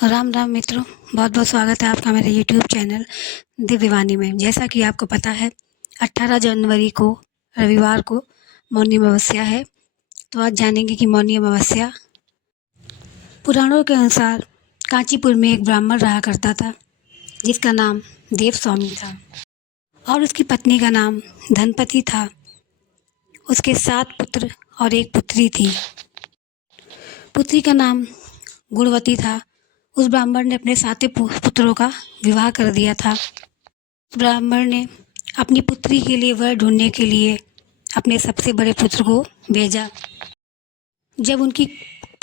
राम राम मित्रों, बहुत बहुत स्वागत है आपका मेरे यूट्यूब चैनल दिव्यवाणी में। जैसा कि आपको पता है, 18 जनवरी को रविवार को मौनी अमावस्या है। तो आज जानेंगे कि मौनी अमावस्या। पुराणों के अनुसार कांचीपुर में एक ब्राह्मण रहा करता था, जिसका नाम देव स्वामी था और उसकी पत्नी का नाम धनपति था। उसके 7 पुत्र और 1 पुत्री थी। पुत्री का नाम गुणवती था। उस ब्राह्मण ने अपने 7 पुत्रों का विवाह कर दिया था। ब्राह्मण ने अपनी पुत्री के लिए वर ढूंढने के लिए अपने सबसे बड़े पुत्र को भेजा। जब उनकी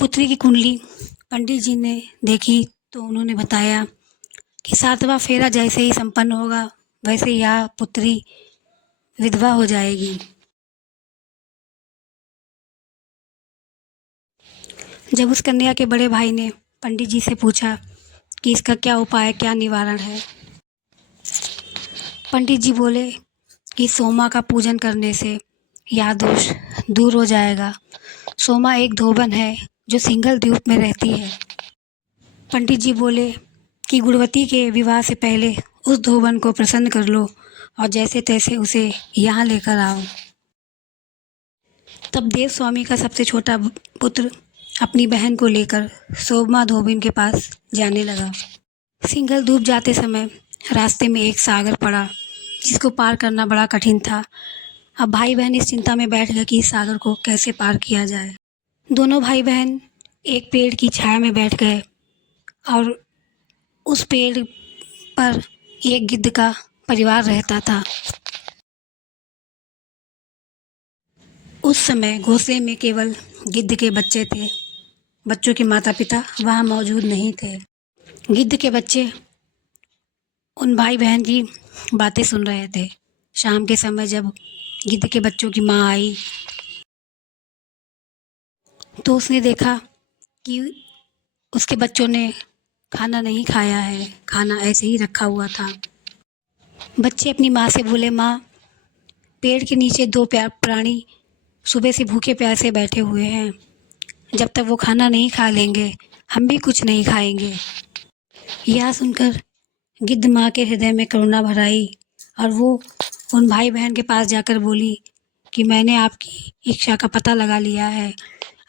पुत्री की कुंडली पंडित जी ने देखी तो उन्होंने बताया कि 7वां फेरा जैसे ही संपन्न होगा, वैसे ही यह पुत्री विधवा हो जाएगी। जब उस कन्या के बड़े भाई ने पंडित जी से पूछा कि इसका क्या उपाय, क्या निवारण है, पंडित जी बोले कि सोमा का पूजन करने से यह दोष दूर हो जाएगा। सोमा एक धोबन है जो सिंघल द्वीप में रहती है। पंडित जी बोले कि गुणवती के विवाह से पहले उस धोबन को प्रसन्न कर लो और जैसे तैसे उसे यहाँ लेकर आओ। तब देव स्वामी का सबसे छोटा पुत्र अपनी बहन को लेकर सोमा धोबिन के पास जाने लगा। सिंघल द्वीप जाते समय रास्ते में एक सागर पड़ा, जिसको पार करना बड़ा कठिन था। अब भाई बहन इस चिंता में बैठ गए कि इस सागर को कैसे पार किया जाए। दोनों भाई बहन एक पेड़ की छाया में बैठ गए और उस पेड़ पर एक गिद्ध का परिवार रहता था। उस समय घोंसले में केवल गिद्ध के बच्चे थे। बच्चों के माता पिता वहाँ मौजूद नहीं थे। गिद्ध के बच्चे उन भाई बहन की बातें सुन रहे थे। शाम के समय जब गिद्ध के बच्चों की माँ आई तो उसने देखा कि उसके बच्चों ने खाना नहीं खाया है, खाना ऐसे ही रखा हुआ था। बच्चे अपनी माँ से बोले, माँ, पेड़ के नीचे 2 प्राणी सुबह से भूखे प्यासे बैठे हुए हैं। जब तक वो खाना नहीं खा लेंगे, हम भी कुछ नहीं खाएंगे। यह सुनकर गिद्ध माँ के हृदय में करुणा भर आई और वो उन भाई बहन के पास जाकर बोली कि मैंने आपकी इच्छा का पता लगा लिया है।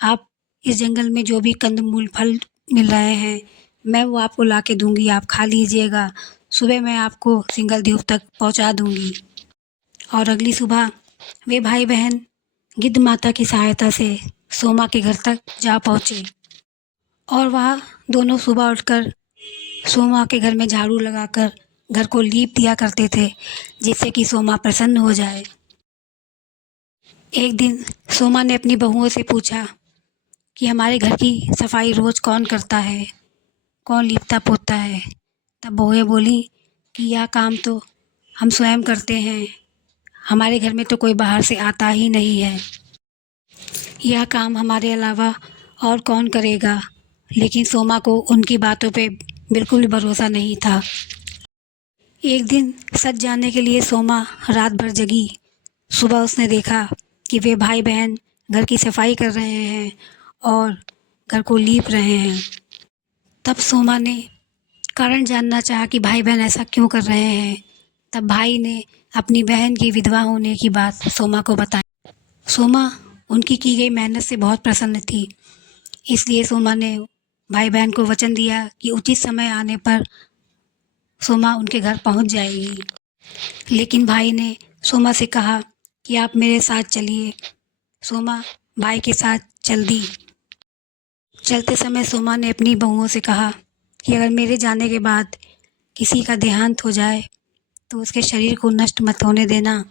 आप इस जंगल में जो भी कंदमूल फल मिल रहे हैं, मैं वो आपको ला के दूँगी, आप खा लीजिएगा। सुबह मैं आपको सिंघल द्वीप तक पहुँचा दूँगी। और अगली सुबह वे भाई बहन गिद्ध माता की सहायता से सोमा के घर तक जा पहुँचे और वह दोनों सुबह उठकर सोमा के घर में झाड़ू लगाकर घर को लीप दिया करते थे, जिससे कि सोमा प्रसन्न हो जाए। एक दिन सोमा ने अपनी बहुओं से पूछा कि हमारे घर की सफाई रोज़ कौन करता है, कौन लीपता पोतता है। तब बहुएं बोली कि यह काम तो हम स्वयं करते हैं, हमारे घर में तो कोई बाहर से आता ही नहीं है। यह काम हमारे अलावा और कौन करेगा। लेकिन सोमा को उनकी बातों पे बिल्कुल भी भरोसा नहीं था। एक दिन सच जानने के लिए सोमा रात भर जगी। सुबह उसने देखा कि वे भाई बहन घर की सफाई कर रहे हैं और घर को लीप रहे हैं। तब सोमा ने कारण जानना चाहा कि भाई बहन ऐसा क्यों कर रहे हैं। तब भाई ने अपनी बहन की विधवा होने की बात सोमा को बताई। सोमा उनकी की गई मेहनत से बहुत प्रसन्न थी, इसलिए सोमा ने भाई बहन को वचन दिया कि उचित समय आने पर सोमा उनके घर पहुंच जाएगी। लेकिन भाई ने सोमा से कहा कि आप मेरे साथ चलिए। सोमा भाई के साथ चल दी। चलते समय सोमा ने अपनी बहुओं से कहा कि अगर मेरे जाने के बाद किसी का देहांत हो जाए तो उसके शरीर को नष्ट मत होने देना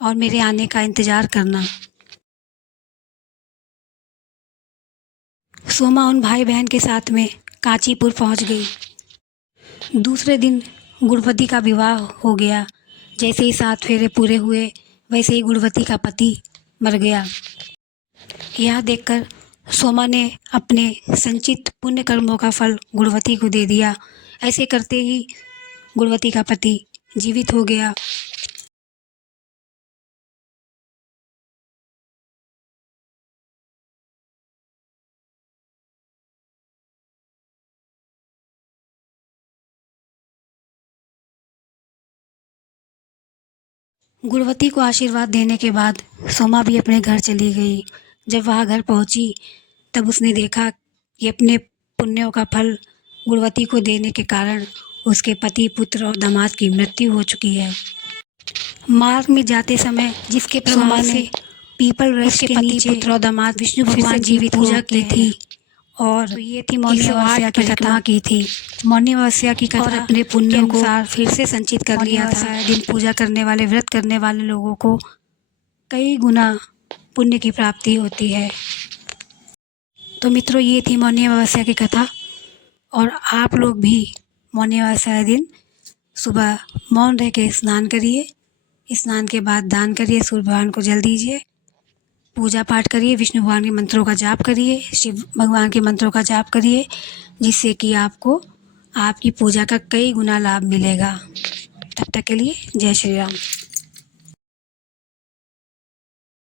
और मेरे आने का इंतज़ार करना। सोमा उन भाई बहन के साथ में कांचीपुर पहुंच गई। दूसरे दिन गुणवती का विवाह हो गया। जैसे ही 7 फेरे पूरे हुए, वैसे ही गुणवती का पति मर गया। यह देखकर सोमा ने अपने संचित पुण्य कर्मों का फल गुणवती को दे दिया। ऐसे करते ही गुणवती का पति जीवित हो गया। गुणवती को आशीर्वाद देने के बाद सोमा भी अपने घर चली गई। जब वह घर पहुंची तब उसने देखा कि अपने पुण्यों का फल गुणवती को देने के कारण उसके पति, पुत्र और दामाद की मृत्यु हो चुकी है। मार्ग में जाते समय जिसके सोमा ने पीपल वृक्ष के नीचे पुत्र और दामाद विष्णु भगवान जी की पूजा की थी और तो ये थी मौनी अमावस्या की कथा की थी। मौनी अमावस्या की कथा और अपने पुण्यों को फिर से संचित कर लिया था। दिन पूजा करने वाले, व्रत करने वाले लोगों को कई गुना पुण्य की प्राप्ति होती है। तो मित्रों, ये थी मौनी अमावस्या की कथा। और आप लोग भी मौनी अमावस्या दिन सुबह मौन रह के स्नान करिए। स्नान के बाद दान करिए, सूर्य भगवान को जल दीजिए, पूजा पाठ करिए, विष्णु भगवान के मंत्रों का जाप करिए, शिव भगवान के मंत्रों का जाप करिए, जिससे कि आपको आपकी पूजा का कई गुना लाभ मिलेगा। तब तक के लिए जय श्री राम।